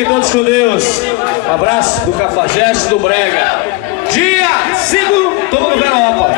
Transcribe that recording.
Fiquem todos com Deus. Um abraço do Cafajeste do Brega. Dia 5, toma no Veropa.